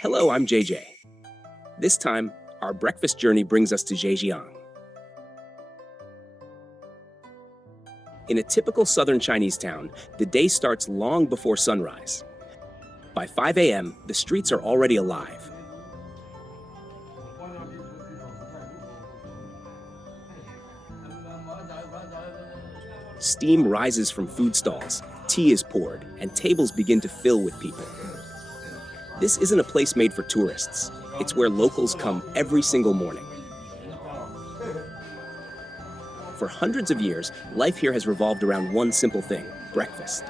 Hello, I'm JJ. This time, our breakfast journey brings us to Zhejiang. In a typical southern Chinese town, the day starts long before sunrise. By 5 a.m., the streets are already alive. Steam rises from food stalls, tea is poured, and tables begin to fill with people. This isn't a place made for tourists. It's where locals come every single morning. For hundreds of years, life here has revolved around one simple thing: breakfast.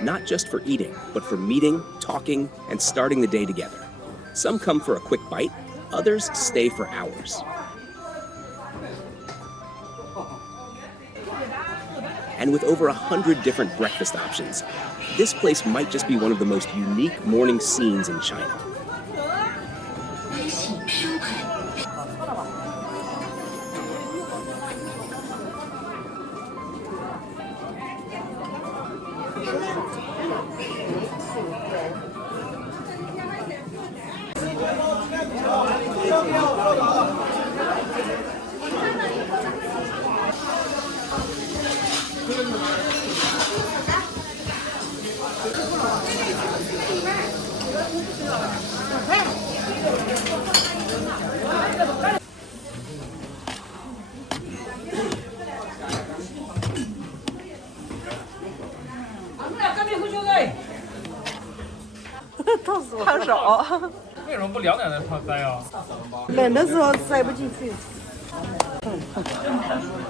Not just for eating, but for meeting, talking, and starting the day together. Some come for a quick bite, others stay for hours. And with over 100 different breakfast options, this place might just be one of the most unique morning scenes in China.烫手。为什么不2点再塞呀？冷的时候塞不进去。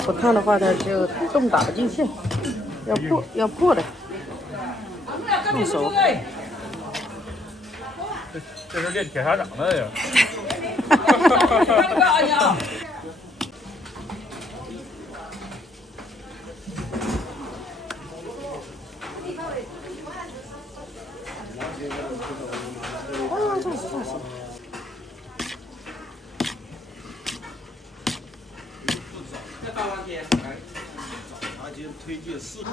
不烫的话，它就洞打不进去，要破的。烫手。这是练铁砂掌的呀。推荐4个。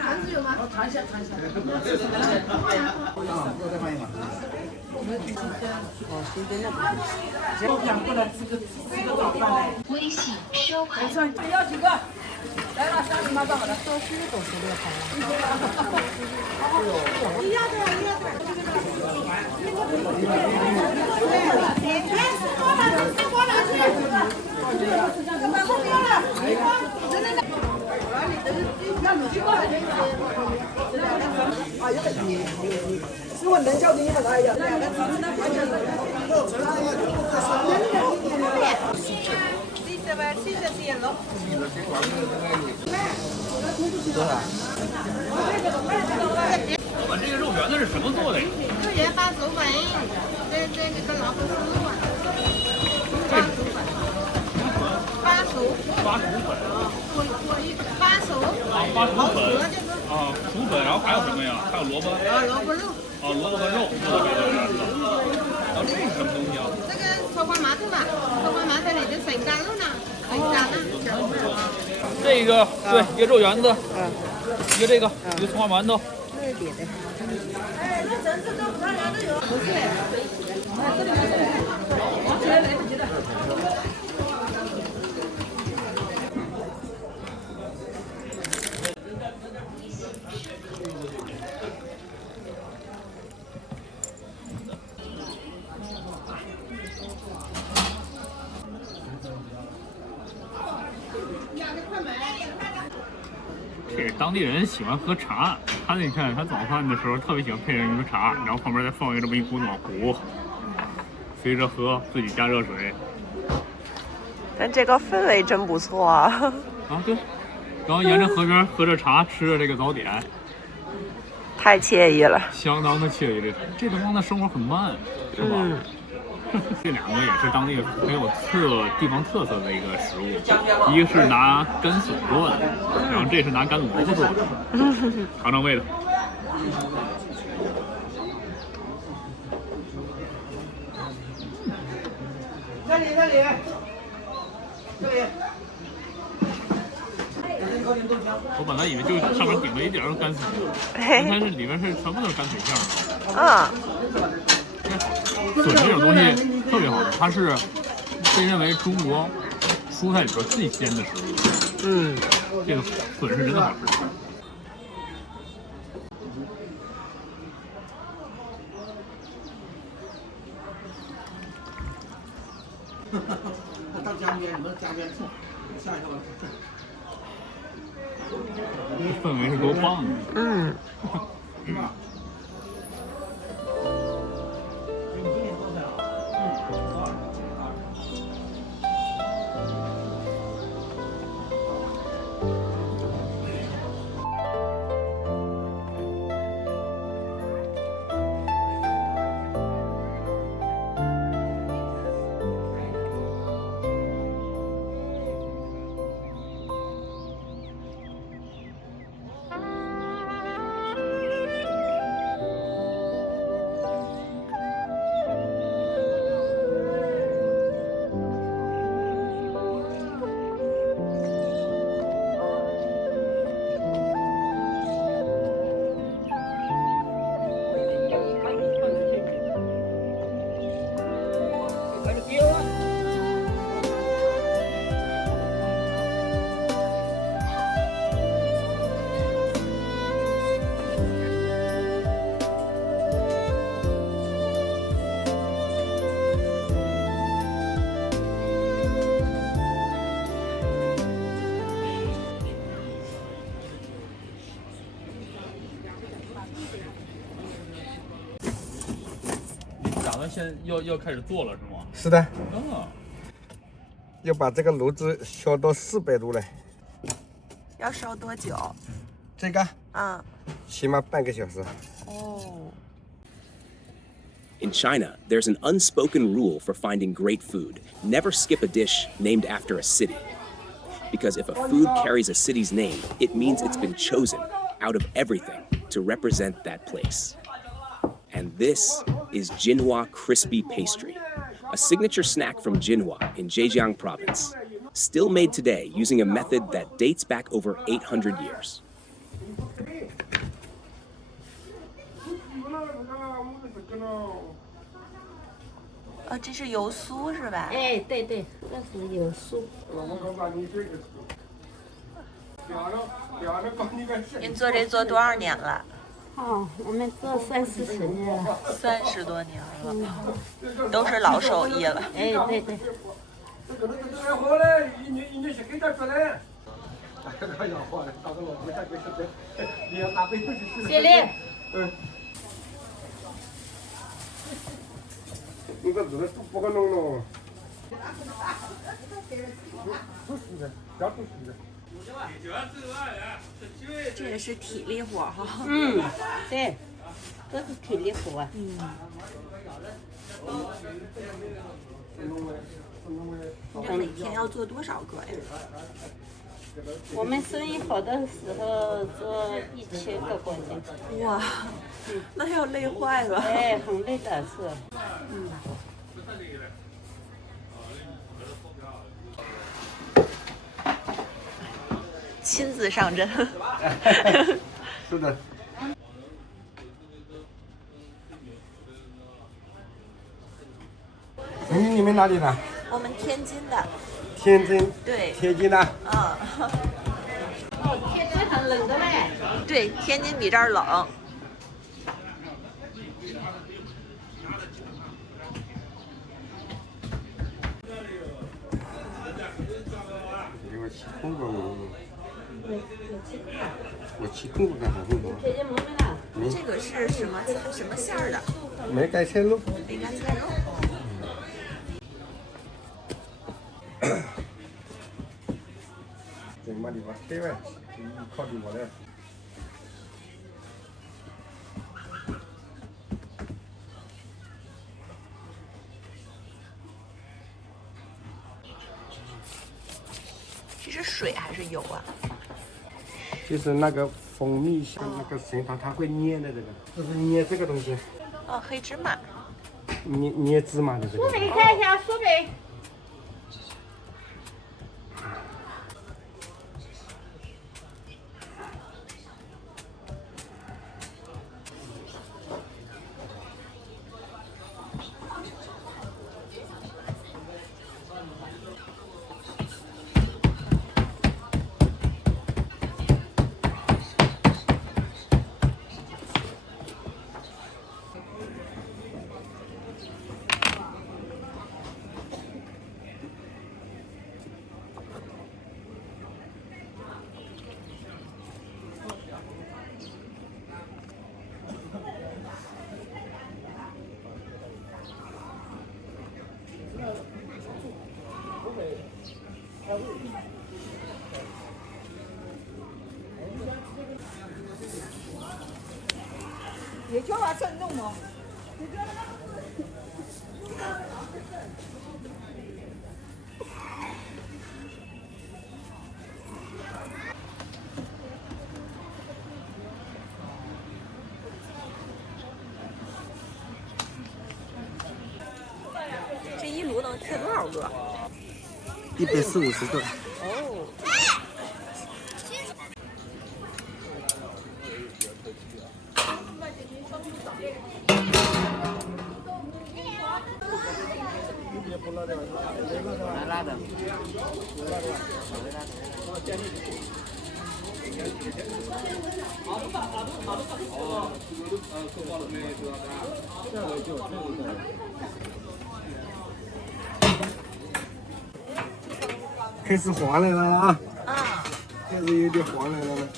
盘子有吗？尝一下。再换一碗。微信收款。要几个？来了，30毛多少的？烧鸡都是6盘了。一样的。是我能叫你们来呀。我们这个肉圆子是什么做的呀？肉圆8手粉，这个老虎丝粉，8手粉，8手粉，8手8手粉就是啊，薯粉，然后还有什么呀？还有萝卜。萝卜肉。萝卜和肉做的这个圆子。这是什么东西啊？这个葱花麻豆吧，葱花麻豆里的笋干肉呢，笋干呢。这个对，一个肉圆子，一个这个，一个葱花馒头。那是点的。哎，那整个都3样都有。不是，这里面来不及的。这是当地人喜欢喝茶，你看他早饭的时候特别喜欢配上一个茶，然后旁边再放一个这么一股暖壶，随着河自己加热水。但这个氛围真不错啊！啊，对。然后沿着河边喝着茶，吃着这个早点，太惬意了，相当的惬意。这地方的生活很慢，是吧？这两个也是当地很有地方特色的一个食物，一个是拿干笋做的，然后这是拿干萝卜做的，尝尝味道。这里。我本来以为就上面顶了一点干笋，原来是里面是全部都是干笋馅的。笋这种东西特别好吃，它是被认为中国蔬菜里边最鲜的食物。这个笋是真的好吃。到江边，你们江边吃，下一个。这氛围是多棒的！现在要开始做了是吗？是的。要把这个炉子烧到400度来。要烧多久？这个？起码半个小时。In China, there's an unspoken rule for finding great food. Never skip a dish named after a city. Because if a food carries a city's name, it means it's been chosen out of everything to represent that place. And this is Jinhua Crispy Pastry, a signature snack from Jinhua in Zhejiang Province, still made today using a method that dates back over 800 years. 这是油酥是吧？哎，对，这是油酥。您做这做多少年了？我们做30-40年了。30多年了，都是老手艺了。哎，对。谢丽。你个字不可弄了。这也是体力活哈。对，这是体力活。你每天要做多少个呀？我们生意好的时候做1000个过斤。哇，那要累坏了。哎，很累的是。亲自上阵。是的。你们哪里的？我们天津的。天津。对。天津的。天津很冷的嘞。对，天津比这儿冷。我吃空过吗？我吃空过干啥？这个是什么馅儿的？梅干菜肉。梅干菜肉。整嘛地方开外，靠地我来。这是水还是油啊？就是那个蜂蜜像那个咸汤，它会捏的这个，就是捏这个东西，哦，黑芝麻。捏芝麻的这个。你看一下苏北。也叫他郑重嘛。这一炉能切多少个140-50个。哦，开始黄来了啊！开始有点黄来了。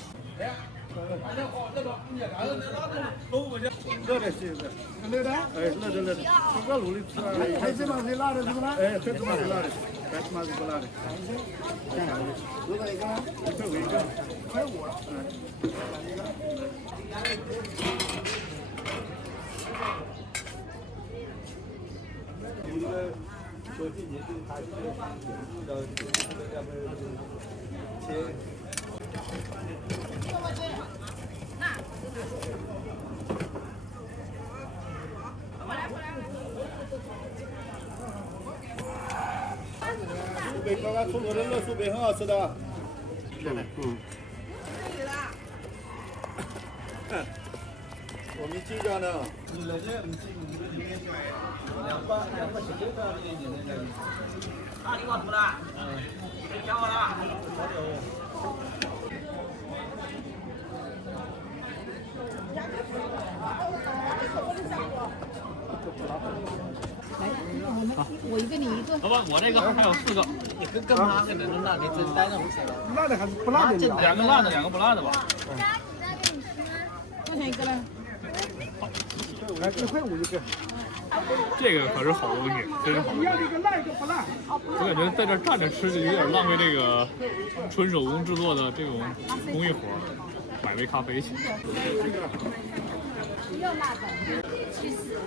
热的是的，热的，哎，热的热的，这个炉里吃了。黑芝麻是辣的，是不辣？哎，黑芝麻是辣的，白芝麻是不辣的。看两个，多少一个？1块5一个，1块5了。说今年对他切。苏北刚刚出炉的热苏北很好吃的。我们晋江的。我一个你一个。老板，我这个还有4个。你更辣的那辣的真带上不行了。辣的还是不辣的？ 2个辣的，2个不辣的吧？多少钱一个呢？来1块5一个。这个可是好东西，真是好东西。一个辣一个不辣。我感觉在这站着吃就有点浪费这个纯手工制作的这种工艺活，买杯咖啡去。不要辣的，气死了。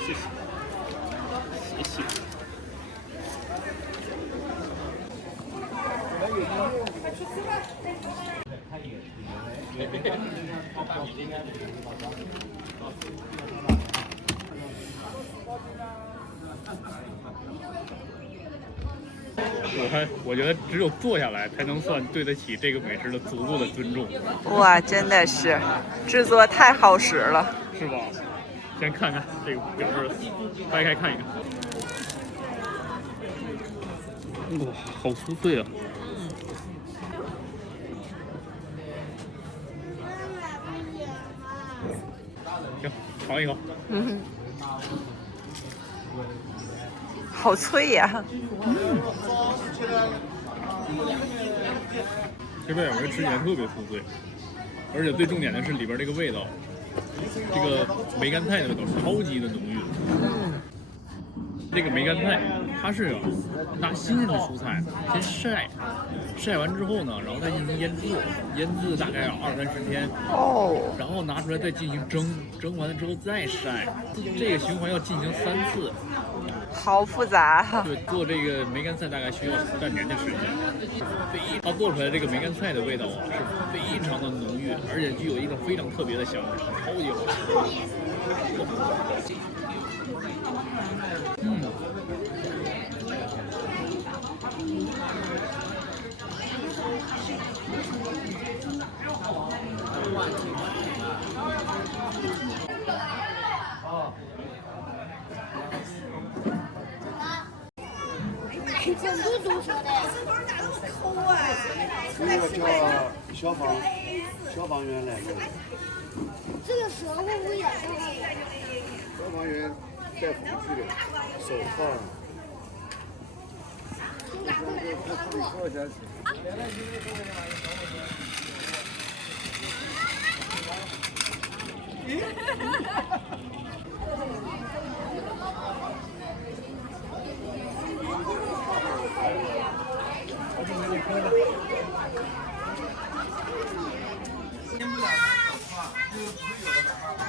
谢谢，谢谢。我觉得只有坐下来才能算对得起这个美食的足够的尊重。哇，真的是制作太耗时了，是吧？先看看这个表面，掰开看一看。哇，好酥脆啊！行，尝一口。好脆呀！这边有人吃起来特别酥脆，而且最重点的是里边这个味道，这个梅干菜的味道超级的浓郁。这个梅干菜，它是拿新鲜的蔬菜先晒完之后呢，然后再进行腌制大概要20-30天，哦，然后拿出来再进行蒸完了之后再晒，这个循环要进行3次。好复杂。对，做这个梅干菜大概需要半年的时间。它做出来这个梅干菜的味道啊，是非常的浓郁，而且具有一种非常特别的香味，超级好吃。真嘟嘟说的。这个叫消防员来的。这个蛇会不会咬到我？消防员戴防具的，手套。坐下去。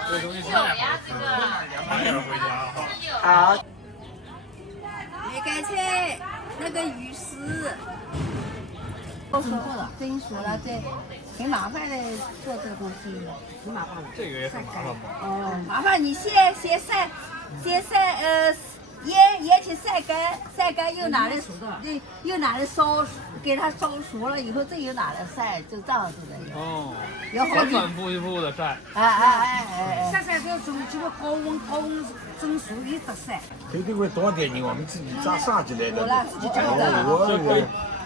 这东西太好吃了，买点回家哈。好。梅干菜那个鱼丝。都说过了，跟你说了，这挺麻烦的，做这个东西挺麻烦的。这个也很麻烦吗？哦，麻烦你先晒，腌去晒干又拿来烧，给它烧熟了以后，这又拿来晒，就这样子的。哦，要好几反反复复的晒。晒这种这个高温蒸熟一直晒。这会多点你我们自己加沙子来的。我啦，自己家里的。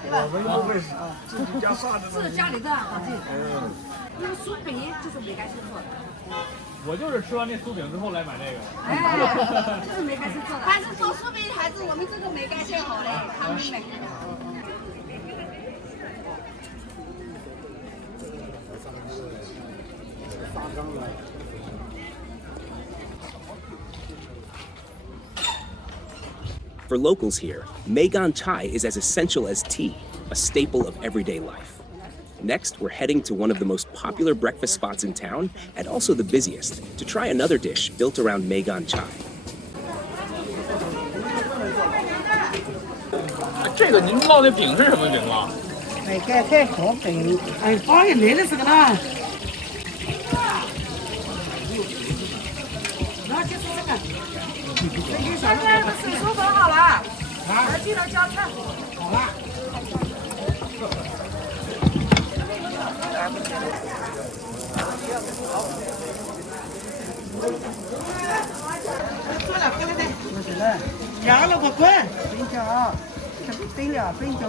我们不会自己加沙子。是家里的，好这。那个酥饼就是梅干菜做的。我就是吃完这酥饼之后来买这个。哎，就是梅干菜做的。但是做酥饼还是我们这个梅干菜好嘞，他们买。For locals here, Maegan chai is as essential as tea, a staple of everyday life. Next, we're heading to one of the most popular breakfast spots in town, and also the busiest, to try another dish built around Maegan chai. 这个您烙的饼是什么饼啊？梅干菜炒饼，哎，方便来的这个呢。然后就是这个，现在手手准好了，来记得加菜。好了。就是了，加了个滚，冰饺，冰了冰饺。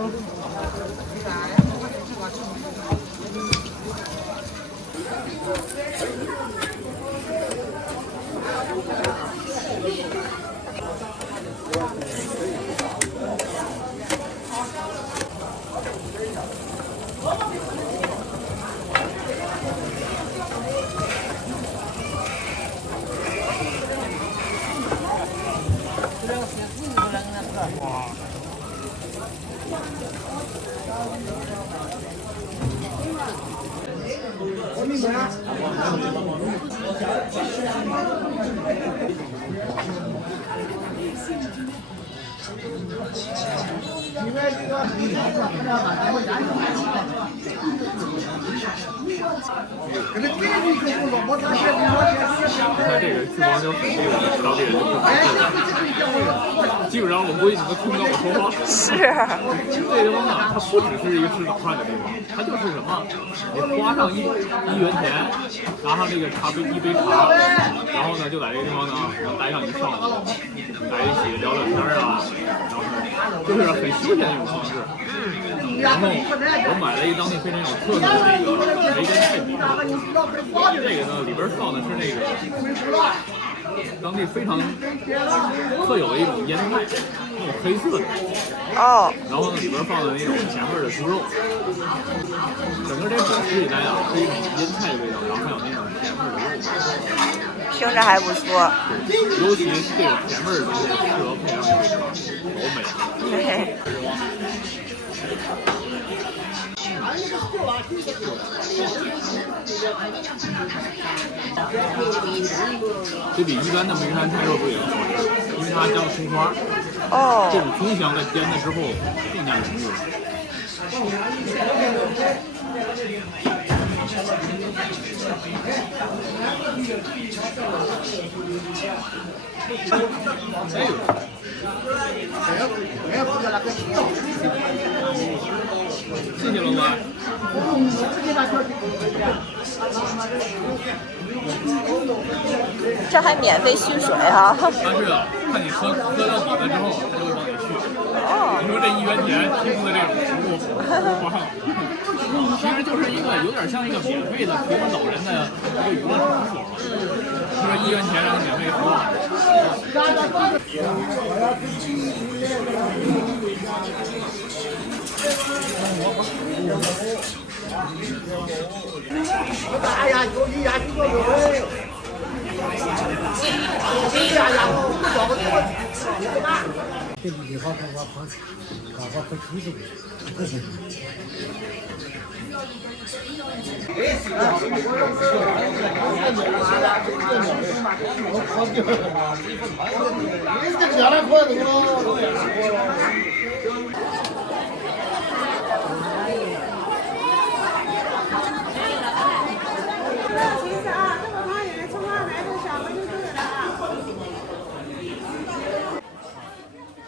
你看这个去王椒粉这个当地人就不基本上我估计你们听不到我说话。是。这地方呢，它不只是一个吃早饭的地方，它就是什么？你花上1元钱，拿上这个一杯茶，然后呢就在这个地方呢待上一上午。在一起聊聊天啊，然后就是很休闲的一种方式。然后我买了一当地非常有特色的那个梅干菜饼，这个呢里边放的是那个当地非常特有的一种腌菜，那种黑色的。哦，然后呢里边放的那种甜味的猪肉，整个这饼吃起来啊是一种腌菜的味道，然后还有那种甜味的肉。听着还不错。尤其这个甜味儿的东西适合配上这个欧美。嘿嘿。这比一般的梅干菜肉不也好吃？因为它加了葱花，哦，这种葱香在煎的之后更加浓郁。谢谢老板。这还免费续水哈、啊，是的，看你喝到底了之后，他就会帮你续。哦，你说这1元钱提供的这种服务，哇，其实就是一个有点像一个免费的陪伴老人的一个娱乐场所。就是1元钱让你免费服务。哎呀，有一呀，有有。这地方开发房子，开发不出去。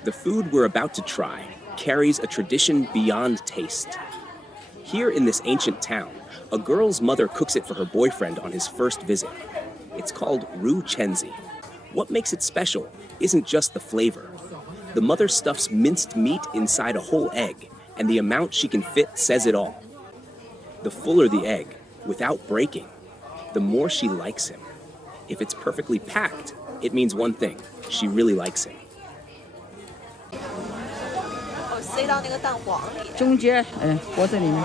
The food we're about to try carries a tradition beyond taste. Here in this ancient town, a girl's mother cooks it for her boyfriend on his first visit. It's called Ru Chenzi. What makes it special isn't just the flavor. The mother stuffs minced meat inside a whole egg, and the amount she can fit says it all. The fuller the egg, without breaking, the more she likes him. If it's perfectly packed, it means one thing: she really likes him. 哦，塞到那个蛋黄里。中间，锅子里面，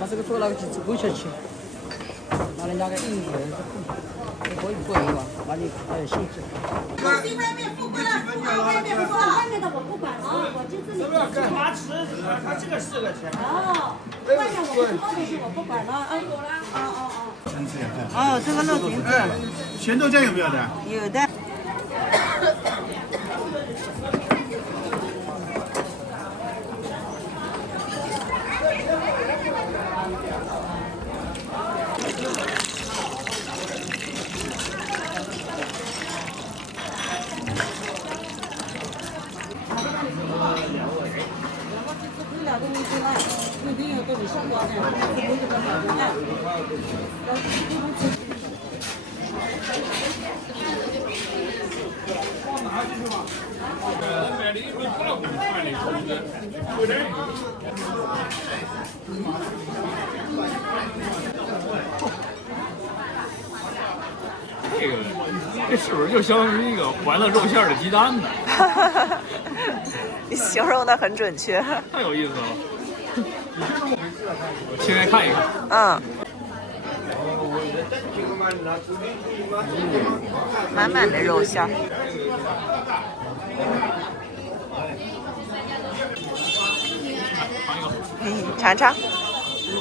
把这个做那个去滚下去，拿人家个硬的，可以过一个，把你还有兴致。外面不管了，外面不管，外面的我不管了，我就这里。他吃，他这个4个钱。哦，外面我不包的是我不管了，哦，这个肉饼子，咸豆酱有没有的？有的。这是不是就相当于一个怀了肉馅的鸡蛋呢？你形容的很准确。太有意思了，切开看一看。嗯。满满的肉馅儿。尝尝。这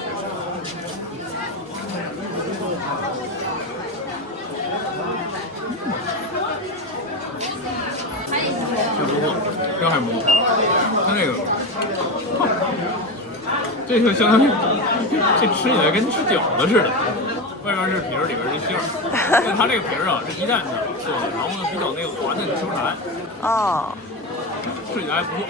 不错，这还不错。它这个，这就相当于这吃起来跟吃饺子似的，外边是皮儿，里边是馅儿。但它这个皮儿啊是鸡蛋做的，然后呢比较那个滑嫩 Q 弹，哦，吃起来还不错。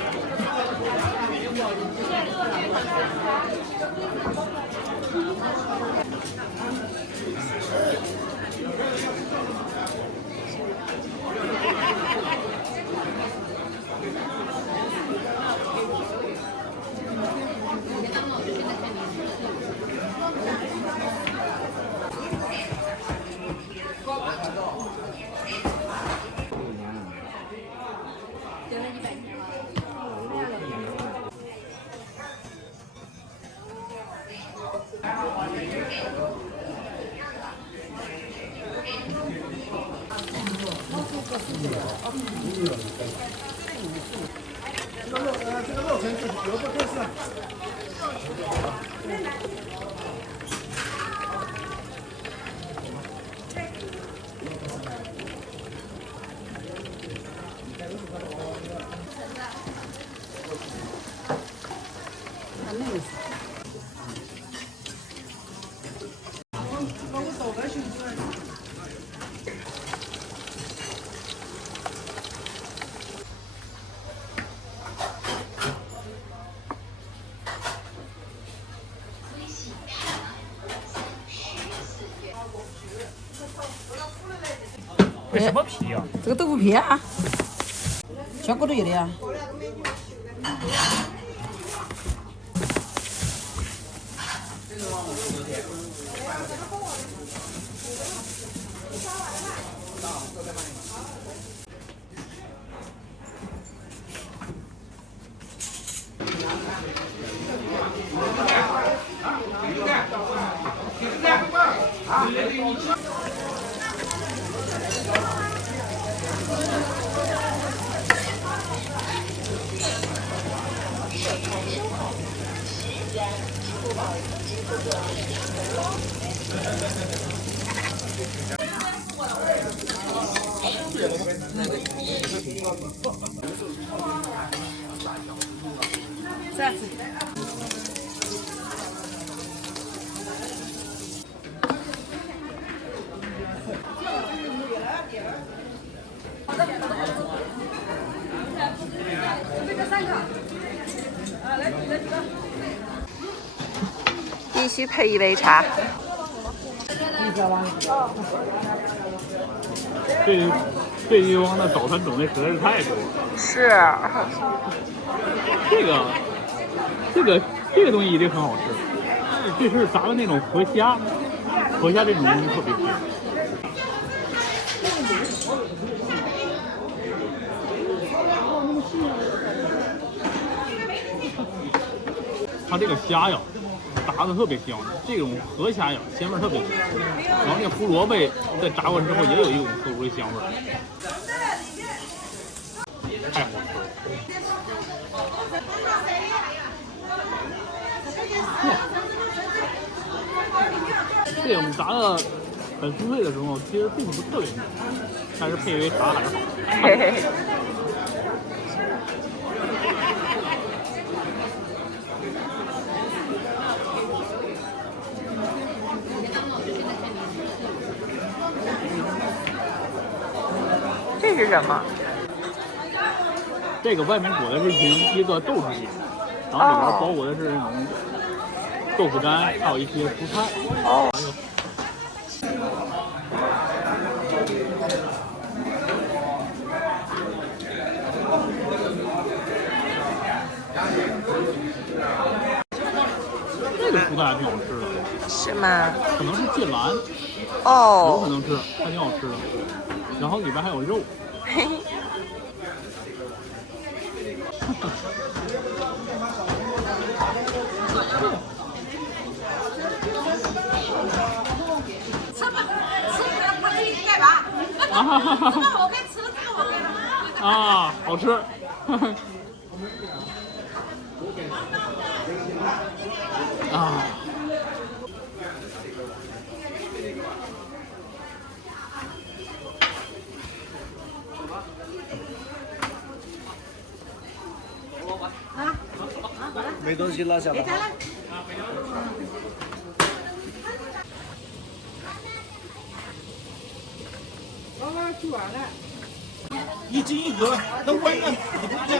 这个肉层是有不更是。这什么皮啊？这个豆腐皮啊，全国都有的呀。必须配一杯茶。这地方的早餐种类实在是太多了。是。这个东西一定很好吃。这是炸的那种河虾，河虾这种东西特别甜。它这个虾呀，炸的特别香，这种河虾呀，鲜味特别足。然后那胡萝卜在炸完之后也有一种特殊的香味，太好吃了。这种炸的很酥脆的时候，其实并不是特别浓，但是配一杯茶还是好。嘿嘿嘿。这是什么？这个外面裹的是一个豆制品，然后里边包裹的是那种豆腐干，还有一些蔬菜。哦。这个蔬菜还挺好吃的。是吗？可能是芥蓝。哦。有可能是，还挺好吃的。然后里边还有肉。嘿。啊，好吃。啊。没东西了，小宝。刚刚煮完了，一斤一个，都温了，你看看。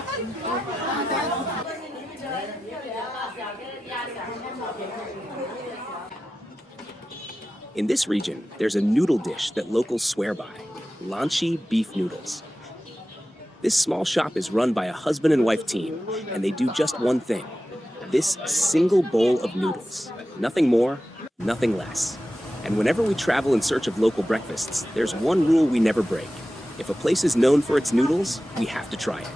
In this region, there's a noodle dish that locals swear by, Lanchi beef noodles. This small shop is run by a husband and wife team, and they do just one thing. This single bowl of noodles. Nothing more, nothing less. And whenever we travel in search of local breakfasts, there's one rule we never break. If a place is known for its noodles, we have to try it.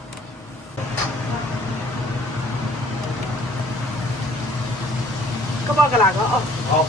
个包个哪个哦？好。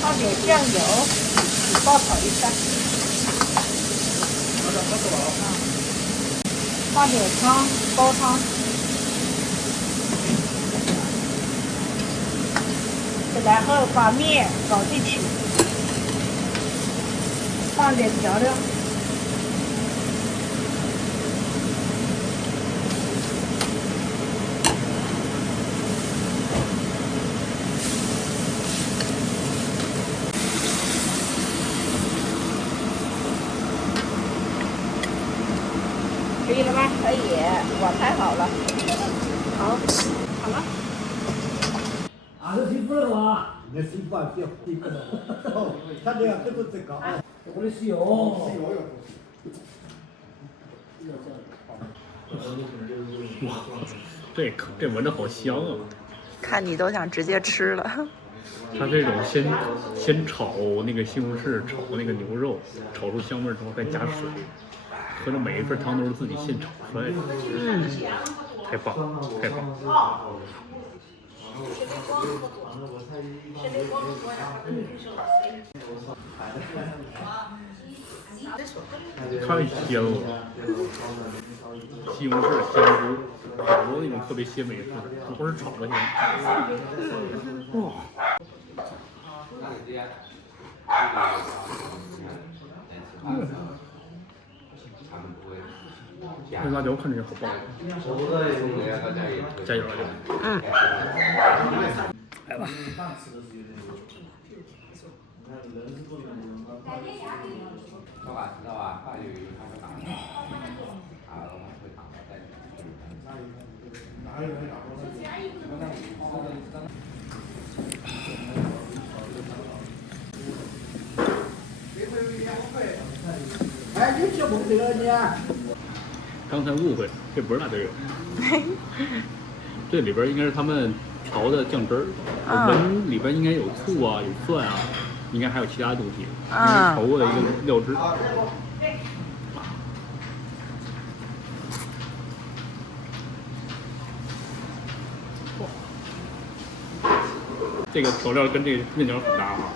放点酱油，爆炒一下。放点汤，煲汤。然后把面搞进去，放点调料。可以了吗？可以，碗拍好了。好，好了。俺是媳妇了哇，你媳妇啊，别媳妇了。他这样这个最高。我的西油。哇，这闻着好香啊！看你都想直接吃了。它这种先炒那个西红柿，炒那个牛肉，炒出香味之后再加水，合着每一份汤都是自己现炒出来的。太棒，太棒！太香了，西红柿、香菇，好多那种特别鲜美的食材，不是炒的香。哇！那辣椒看着也好棒，加油辣椒！来吧。哎，你吃不这个呢？刚才误会，这不是辣椒油，这里边应该是他们调的酱汁儿。我们里边应该有醋啊，有蒜啊，应该还有其他东西，应该调过的一个料汁。这个调料跟这个面条很搭哈。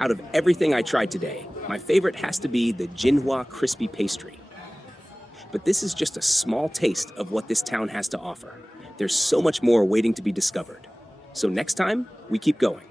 Out of everything I tried today, my favorite has to be the Jinhua crispy pastry. But this is just a small taste of what this town has to offer. There's so much more waiting to be discovered. So next time, we keep going.